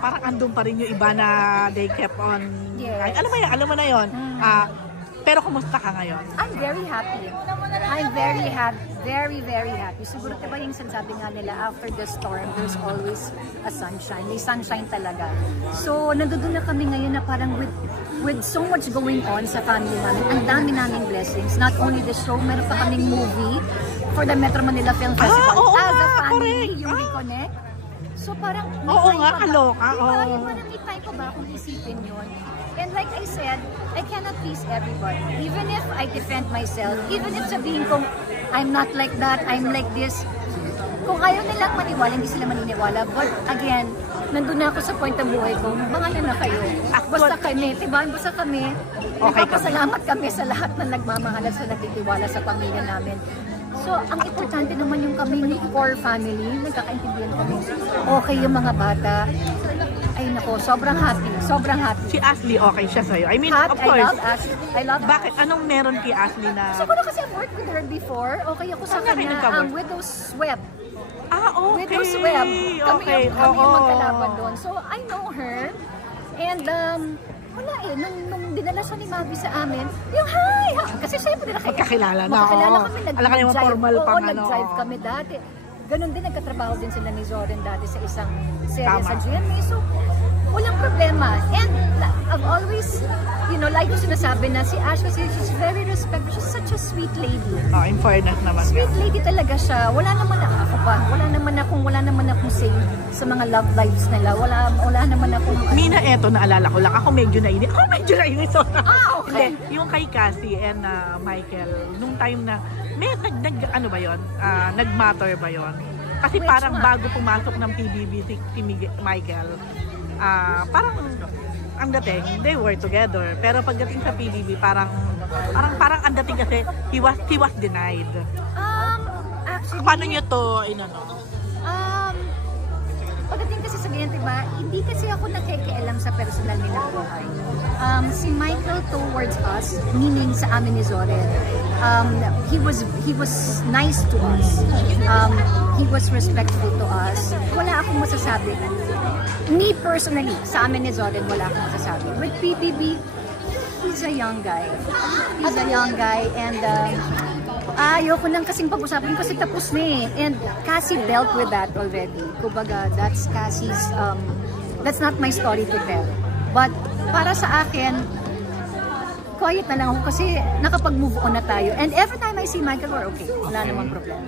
Parang andun pa rin yung iba na they kept on. Yes. Alam mo na yun. Pero kumusta ka ngayon? I'm very happy. I'm very happy. Very, very happy. Siguro diba yung sinasabi nga nila, after the storm, there's always a sunshine. May sunshine talaga. So, nandoon na kami ngayon na parang with so much going on sa family namin, ang dami naming blessings. Not only the show, meron pa kaming movie for the Metro Manila Film Festival. As a family, yung Reconnect. So, parang kaloka. Parang may time pa ba akong isipin yun? And like I said, I cannot please everybody. Even if I defend myself, even if sabihin kong, I'm not like that, I'm like this. Kung ayaw nilang maniwala, hindi sila maniniwala. But again, nandun na ako sa point ng buhay ko, mangalan na kayo. Basta kami, diba? Basta kami. Nagpapasalamat kami sa lahat na nagmamahalan sa nagtitiwala sa pamilya namin. So, ang importante naman yung kaming core family, nagkakaintindihan kami. Okay yung mga bata. Ay nako, sobrang happy. Sobrang happy. Si Ashley, okay siya sa'yo? I mean, of course. I love Ashley. I love Bakit? Anong meron kay Ashley na... Siguro kasi I've worked with her before. Okay ako sa kanya. Widow's Web. Okay. Widow's Web. Kami yung magkalaban doon. So, I know her. And, wala nung dinala siya ni Mavi sa amin, yung hi! Kasi syempre magkakilala na. Magkakilala kami. Alam ka naman formal pang nag-drive kami dati. Ganon din, nagkatrabaho din sila ni Zoren dati sa isang serye sa GMA. So, walang problema. And I've always, like yung sinasabi na si Ash kasi she's very respectful. She's such a sweet lady. In fairness naman. Sweet lady talaga siya. Wala naman wala naman akong say sa mga love lives nila. Wala naman akong... Mina, eto, naalala ko lang. Ako medyo nainis. Okay. Okay. Hindi, yung kay Cassie and Michael, nung time na, ano ba yun? Nag-matter ba yun? Kasi parang bago pumasok ng PBB si Michael, parang ang dating, they were together. Pero pagdating sa PBB, parang ang dating kasi, he was denied. Actually, paano nyo to, pagdating kasi sa ganyan, diba, hindi kasi ako nakikialam sa personal nila buhay. Si Michael towards us, meaning sa amin ni Zoren, he was nice to us. He was respectful to us. Wala akong masasabi. Me personally, sa amin ni Zoren, wala akong masasabi. With PBB, he's a young guy. He's a young guy and ayoko nang kasing pag-usapan kasi tapos na eh. And Cassie dealt with that already. Kumbaga, that's Cassie's, that's not my story to tell. But para sa akin, quiet na lang ako kasi nakapag-move on na tayo. And every time I see Michael, we're okay. Wala namang problema.